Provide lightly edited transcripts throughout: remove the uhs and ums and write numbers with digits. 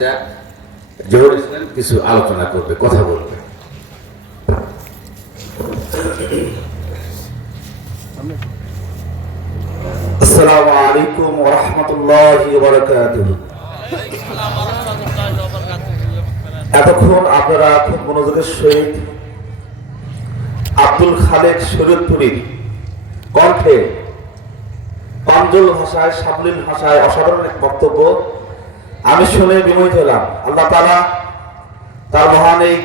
জহুর ইসলাম কিছু আলোচনা করবে, কথা বলবে। আসসালামু আলাইকুম ওয়া রাহমাতুল্লাহি ওয়া বারাকাতুহু। এতক্ষণ আপনারা খুব মনোযোগের সহিত আব্দুল খালেক শরীয়তপুরীর কণ্ঠে পাঞ্জল ভাষায়, সাবলীল ভাষায় অসাধারণ এক বক্তব্য আমি শুনে বিমোহিত হলাম। আল্লাহ তাআলা তার মহান এই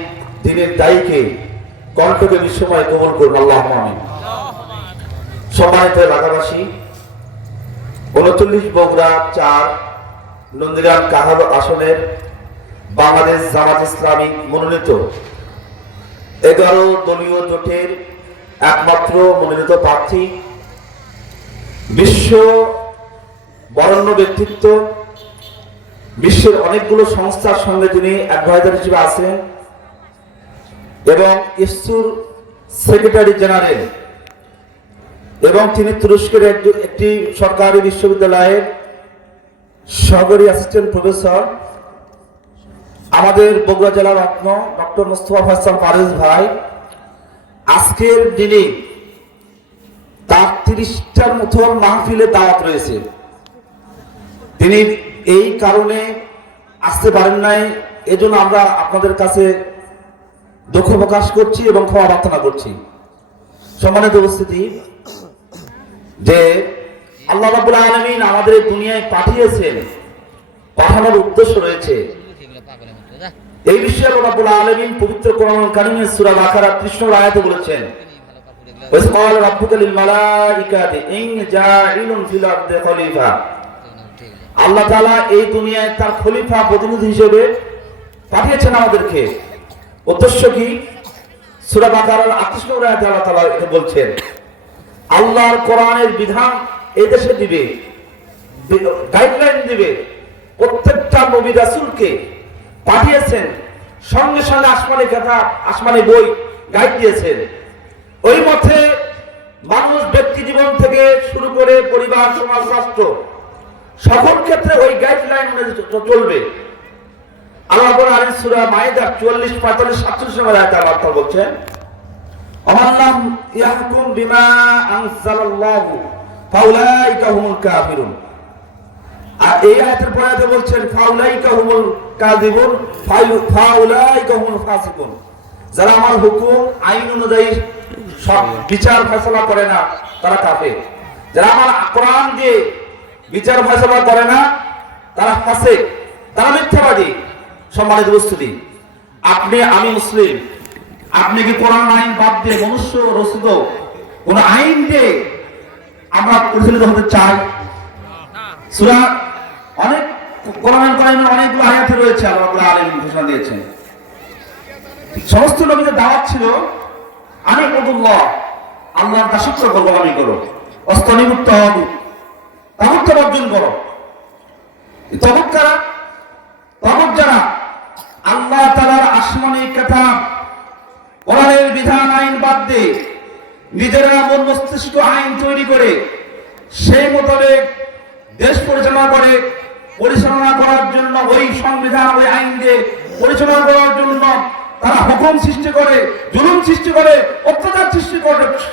দিনের দায়ীকে কণ্ঠকে বিশ্বময় কবুল করুন, আল্লাহুম্মা আমিন। সম্মানিত এলাকাবাসী, 39 বগুড়া 4 নন্দীগ্রাম কাহাল আসনের বাংলাদেশ জামাত ইসলামী মনোনীত 11 দলীয় জোটের একমাত্র মনোনীত প্রার্থী, বিশ্ব বরেণ্য ব্যক্তিত্ব, বিশ্বের অনেকগুলো সংস্থার সঙ্গে তিনি অ্যাডভাইজার হিসেবে আছেন এবং ইসুর সেক্রেটারি জেনারেল, এবং তিনি তুরস্কের একটি সরকারি বিশ্ববিদ্যালয়ের সহকারী অ্যাসিস্ট্যান্ট প্রফেসর। আমাদের বগুড়া জেলার রত্ন ডক্টর মোস্তফা হাসান পারেজ ভাই আজকের দিনে তার 30টার মতন মাহফিলে দাওয়াত রয়েছে। তিনি এই কারণে আসতে পারেন নাই, এজন্য আমরা আপনাদের কাছে দুঃখ প্রকাশ করছি এবং ক্ষমা প্রার্থনা করছি। সম্মানিত উপস্থিতি, যে আল্লাহ রাব্বুল আলামিন আমাদের দুনিয়ায় পাঠিয়েছেন, পাঠানোর উদ্দেশ্য রয়েছে। এই বিষয়ে আল্লাহ রাব্বুল আলামিন পবিত্র কোরআনুল কারীমের সূরা বাকারা 30 নম্বর আয়াতে বলেছেন, ওয়াস ক্বালা রাব্বুকা লিল মালাইকাতি ইন্নী জাইলুন ফিল আরদি খলিফা। আল্লাহ তাআলা এই দুনিয়ায় তার খলিফা প্রতিনিধি হিসেবে পাঠিয়েছেন আমাদেরকে। উদ্দেশ্য কি? সূরা বাকারার 38 নম্বর আয়াতে আল্লাহ তাআলা এটা বলছেন, আল্লাহর কোরআনের বিধান এই দেশে দিবে, গাইডলাইন দিবে। প্রত্যেকটা নবী রাসূলকে পাঠিয়েছেন, সঙ্গে সঙ্গে আসমানি কথা, আসমানি বই গাইড দিয়েছেন। ওই মতে মানুষ ব্যক্তি জীবন থেকে শুরু করে পরিবার, সমাজ, রাষ্ট্র সকল ক্ষেত্রে ওই গাইডলাইন অনুযায়ী চলবে। আল্লাহ বলেন সূরা মাইদা 44, 45, 47 নম্বর আয়াতে আল্লাহ তাআলা বলছেন, আমাল্লাহু ইয়াহকুম বিমা আনজালাল্লাহু ফাউলাইকা হুমুল কাফিরুন। আর এই আয়াতের পরে বলছেন ফাউলাইকা হুমুল কাযিবুন ফাউলাইকা হুমুল ফাসিকুন। যারা আমার হুকুম আইন অনুযায়ী সব বিচার ফয়সালা করে না তারা কাফের। যারা আমার কোরআন দিয়ে বিচার ফয়সালা করে না তারা ফাসিক, তারা মিথ্যাবাদী। সম্মানিত উপস্থিতি, আমি মুসলিম, আপনি কি কোরআন আইন বাদ দিয়ে মনুষ্য রচিত কোন আইন দিয়ে আমরা পরিচালিত হতে চাই? সূরা অনেক কোরআনের অনেকগুলো আয়াত রয়েছে, আল্লাহ রাব্বুল আলামিন ঘোষণা দিয়েছেন। সমস্ত নবীদের দাওয়াত ছিল আনিবুদুল্লাহ, আল্লাহর দাসত্ব গোলামি করো, ওয়াস্তানিবুত তাগুত, তাগুতকে বর্জন করো। তাগুত কারা? তাগুত যারা আল্লাহ তাআলার আসমানি কিতাব কোরআনের বিধান আইন বাদ দিয়ে নিজেরা মন মস্তিষ্ক আইন তৈরি করে সেই মোতাবেক দেশ পরিচালনা করার জন্য ওই সংবিধান, ওই আইন দিয়ে পরিচালনা করার জন্য তারা হুকুম সৃষ্টি করে, জুলুম সৃষ্টি করে, অত্যাচার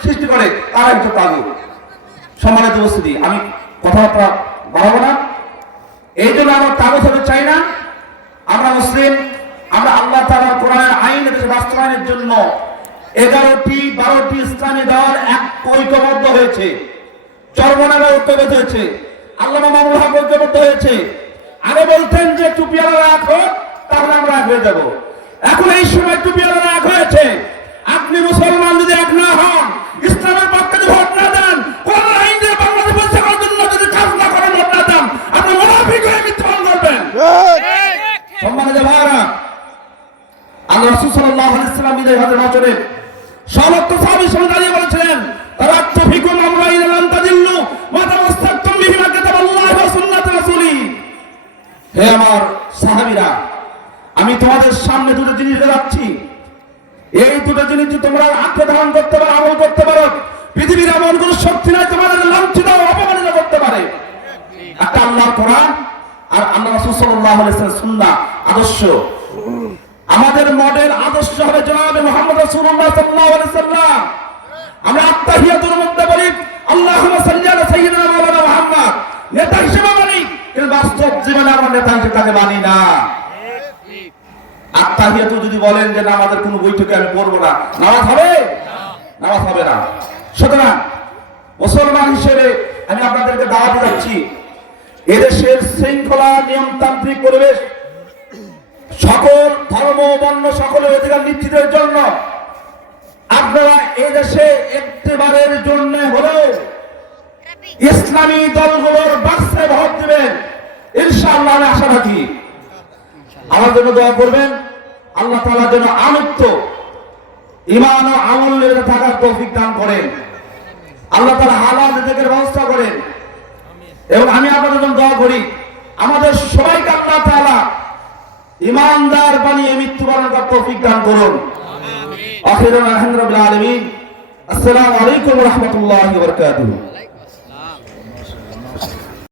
সৃষ্টি করে, তারা একটা তাগুত। সম্মানিত উপস্থিতি, আমি কথাটা বাড়াবো না, এই জন্য আমরা তাগুত হতে চাই না। আমরা মুসলিম, আমরা আল্লাহ তাআলার কোরআনের আইন বাস্তবায়নের জন্য 11টি ইসলামী দল ঐক্যবদ্ধ হয়েছে। চরমনায় ঐক্যবদ্ধ হয়েছে, আল্লামা মামুনুল হক ঐক্যবদ্ধ হয়েছে। আগে বলতেন যে টুপিওয়ালারা এক হোক, তাহলে আমরা এক হয়ে যাব। এখন এই সময় টুপিওয়ালারা এক হয়েছে। আপনি মুসলমান যদি এক না হন, ইসলামের পক্ষে যদি ভোট না দেন, কোরআন আইন দিয়ে বাংলাদেশ পরিচালনার জন্য যদি কাজ না করেন, ভোট না দেন, আপনি মুনাফিক হয়ে মিথ্যাবাদ করবেন। সম্মানিত ভাইরা, আল্লাহ রাসূল সাল্লাল্লাহু আলাইহি ওয়াসাল্লাম বিদায় হজের বছরে সমস্ত সাহাবী সামনে দাঁড়িয়ে বলেছিলেন, তারাক্তুফিকুম আমরাইন লান তাদিল্লু মা তামাসসাকতুম বিহিমা কিতাবাল্লাহি ওয়া সুন্নাতি রাসূলি। হে আমার সাহাবীরা, আমি তোমাদের সামনে দুটো জিনিস রাখছি, এই দুটো জিনিস যদি তোমরা আঁকড়ে ধারণ করতে পারো, আমল করতে পারো, পৃথিবীর এমন কোনো শক্তি নাই তোমাদের লাঞ্ছিত ও অপমানিত করতে পারে। একটা আল্লাহর কোরআন, আর আমরা রাসূল সাল্লাল্লাহু আলাইহি ওয়াসাল্লাম সুন্নাহ আদর্শ, আমাদের মডেল আদর্শ হবে জনাবে মুহাম্মদ রাসূলুল্লাহ সাল্লাল্লাহু আলাইহি ওয়াসাল্লাম। আমরা আত্তাহিয়াতুর মধ্যে বলি আল্লাহুম্মা সাল্লি আলা সাইয়্যিদিনা মাওলানা মুহাম্মদ, নেতা হিসেবে মানি, কিন্তু বাস্তব জীবনে আমরা নেতা হিসেবে তাকে মানি না। আত্তাহিয়াতু যদি বলেন যে না আমাদের কোনো বৈঠকে আমি পড়বো না, নামাজ হবে? নামাজ হবে না। সুতরাং মুসলমান হিসেবে আমি আপনাদেরকে দাওয়াত দিচ্ছি, এদেশের শৃঙ্খলা নিয়মতান্ত্রিক পরিবেশ, সকল ধর্ম বর্ণ সকলের অধিকার নিশ্চিতের জন্য আপনারা এদেশে একটিবারের জন্য হলেও ইসলামী দলগুলোর বাক্সে ভোট দিবেন, ইনশাআল্লাহ আমি আশা রাখি। আমার জন্য দোয়া করবেন, আল্লাহ তাআলা যেন আনুত্ব ঈমান ও আমল নিয়ে থাকার তৌফিক দান করেন, আল্লাহ তাআলা হালাল রিজিকের ব্যবস্থা করেন। এবং আমি আপনাদের জন্য দোয়া করি, আমাদের সবাইকে আল্লাহ তাআলা ঈমানদার বানিয়ে মৃত্যুবরণ করার তৌফিক দান করুন। আখিরান আলহামদুলিল্লাহি রাব্বিল আলামিন। আসসালামু আলাইকুম ওয়া রাহমাতুল্লাহি ওয়া বারাকাতুহু।